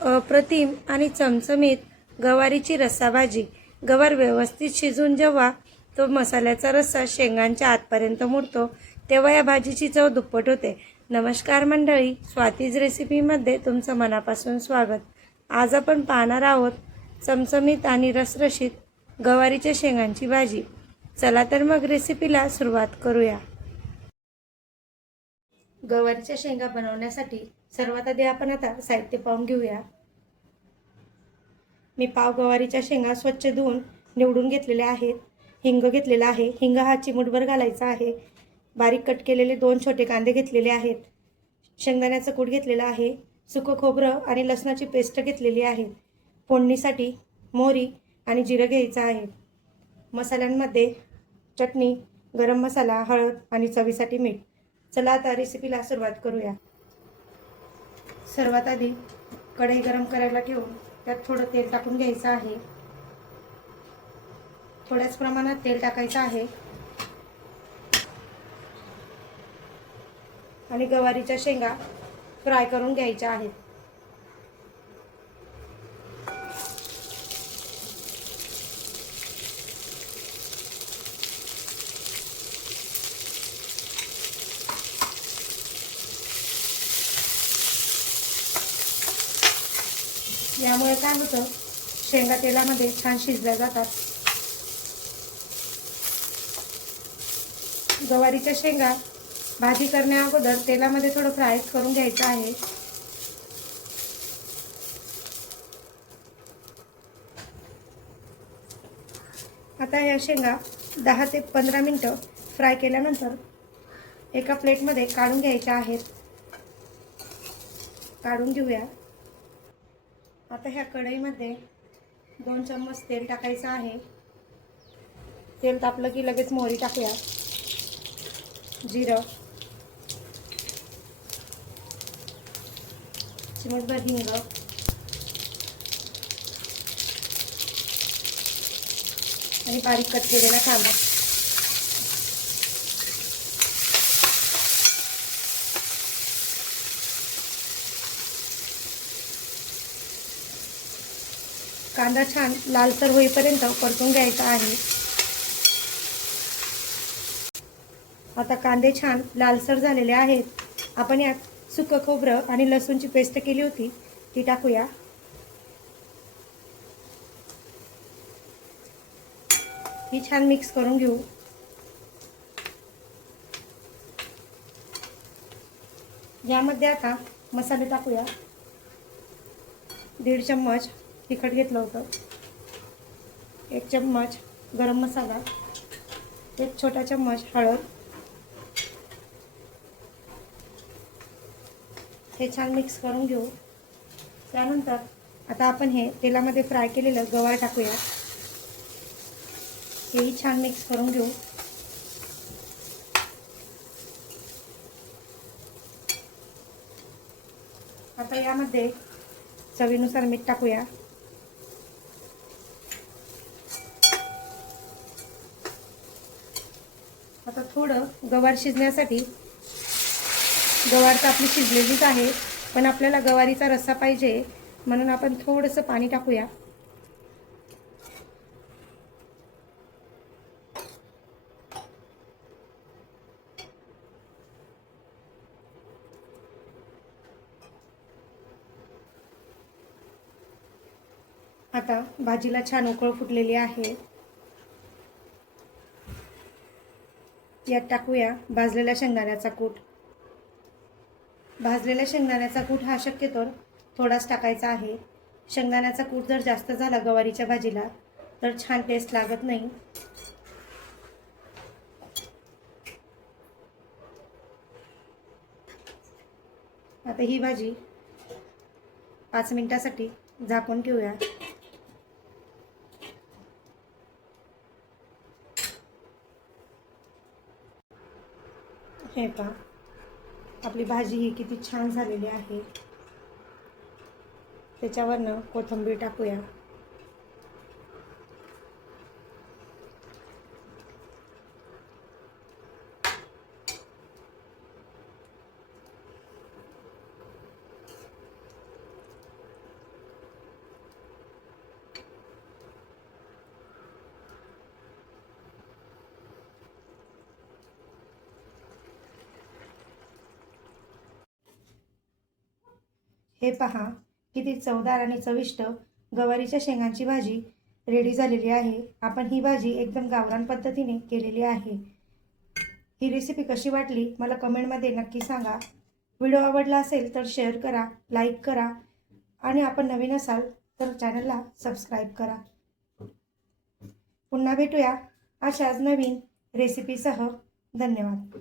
अप्रतिम आणि चमचमीत गवारीची रस्सा भाजी. गवार व्यवस्थित शिजून जेव्हा तो मसाल्याचा रस्सा शेंगांच्या आतपर्यंत मुरतो तेव्हा या भाजीची चव दुप्पट होते. नमस्कार मंडळी, स्वातीज रेसिपीमध्ये तुमचं मनापासून स्वागत. आज आपण पाहणार आहोत चमचमीत आणि रसरशीत गवारीच्या शेंगांची भाजी. चला तर मग रेसिपीला सुरुवात करूया. गवारीच्या शेंगा बनवण्यासाठी सर्वात आधी आपण आता साहित्य पाहून घेऊया. मी पाव गवारीच्या शेंगा स्वच्छ धुवून निवडून घेतलेल्या आहेत. हिंग घेतलेला आहे. हिंग हा चिमूटभर घालायचा आहे. बारीक कट केलेले 2 छोटे कांदे घेतलेले आहेत. शेंगदाण्याचं कूट घेतलेलं आहे. सुकं खोबरं आणि लसणाची पेस्ट घेतलेली आहे. फोडणीसाठी मोहरी आणि जिरं घ्यायचं आहे. मसाल्यांमध्ये चटणी, गरम मसाला, हळद आणि चवीसाठी मीठ. चला आता रेसिपीला सुरुवात करूया. सर्वात आधी कढई गरम करायला ठेवून त्यात थोडं तेल टाकून घ्यायचं आहे. थोड्याच प्रमाणात तेल टाकायचं आहे आणि गवारीच्या शेंगा फ्राय करून घ्यायच्या आहेत. यामुळे काय होतं, शेंगा तेलामध्ये छान शिजल्या जातात. गवारीच्या शेंगा भाजी करण्या अगोदर तेलामध्ये थोडं फ्राय करून घ्यायचं आहे. आता या शेंगा 10 ते 15 मिनिटं फ्राय केल्यानंतर एका प्लेटमध्ये काढून घ्यायच्या आहेत. काढून घेऊया. आता ह्या कढईमध्ये 2 चम्मच तेल टाकायचं आहे. तेल तापलं की लगेच मोहरी टाकूया. जिरं, चिमूटभर हिंग आणि बारीक कट केलेला कांदा. कांदा छान लालसर होईपर्यंत परतून घ्यायचा आहे. आता कांदे छान लालसर झालेले आहेत. आपण यात सुकं खोबरं आणि लसूणची पेस्ट केली होती ती टाकूया. ही छान मिक्स करून घेऊ. यामध्ये आता मसाले टाकूया. 1.5 चम्मच तिखट घेतलं होतं. 1 चम्मच गरम मसाला. 1 छोटा चम्मच हळद. हे छान मिक्स करून घेऊ. त्यानंतर आता आपण हे तेलामध्ये फ्राय केलेलं गवार टाकूया. हेही छान मिक्स करून घेऊ. आता यामध्ये चवीनुसार मीठ टाकूया. आता थोडं गवार शिजण्यासाठी, गवार तर आपली शिजलेलीच आहे, पण आपल्याला गवारीचा रस्सा पाहिजे म्हणून आपण थोडंसं पाणी टाकूया. आता भाजीला छान उकळ फुटलेली आहे. यात टाकूया भाजलेल्या शेंगदाण्याचा कूट. भाजलेल्या शेंगदाण्याचा कूट हा शक्यतो थोडाच टाकायचा आहे. शेंगदाण्याचा कूट जर जास्त झाला गवारीच्या भाजीला तर छान टेस्ट लागत नाही. आता ही भाजी 5 मिनिटांसाठी झाकून ठेवूया. हे पहा, आपली भाजी ही किती छान झालेली आहे. त्याच्यावरनं कोथिंबीर टाकूया. हे पहा किती चवदार आणि चविष्ट गवारीच्या शेंगांची भाजी रेडी झालेली आहे. आपण ही भाजी एकदम गावरान पद्धतीने केलेली आहे. ही रेसिपी कशी वाटली मला कमेंटमध्ये नक्की सांगा. व्हिडिओ आवडला असेल तर शेअर करा, लाईक करा आणि आपण नवीन असाल तर चॅनलला सबस्क्राईब करा. पुन्हा भेटूया अशाच नवीन रेसिपीसह. धन्यवाद.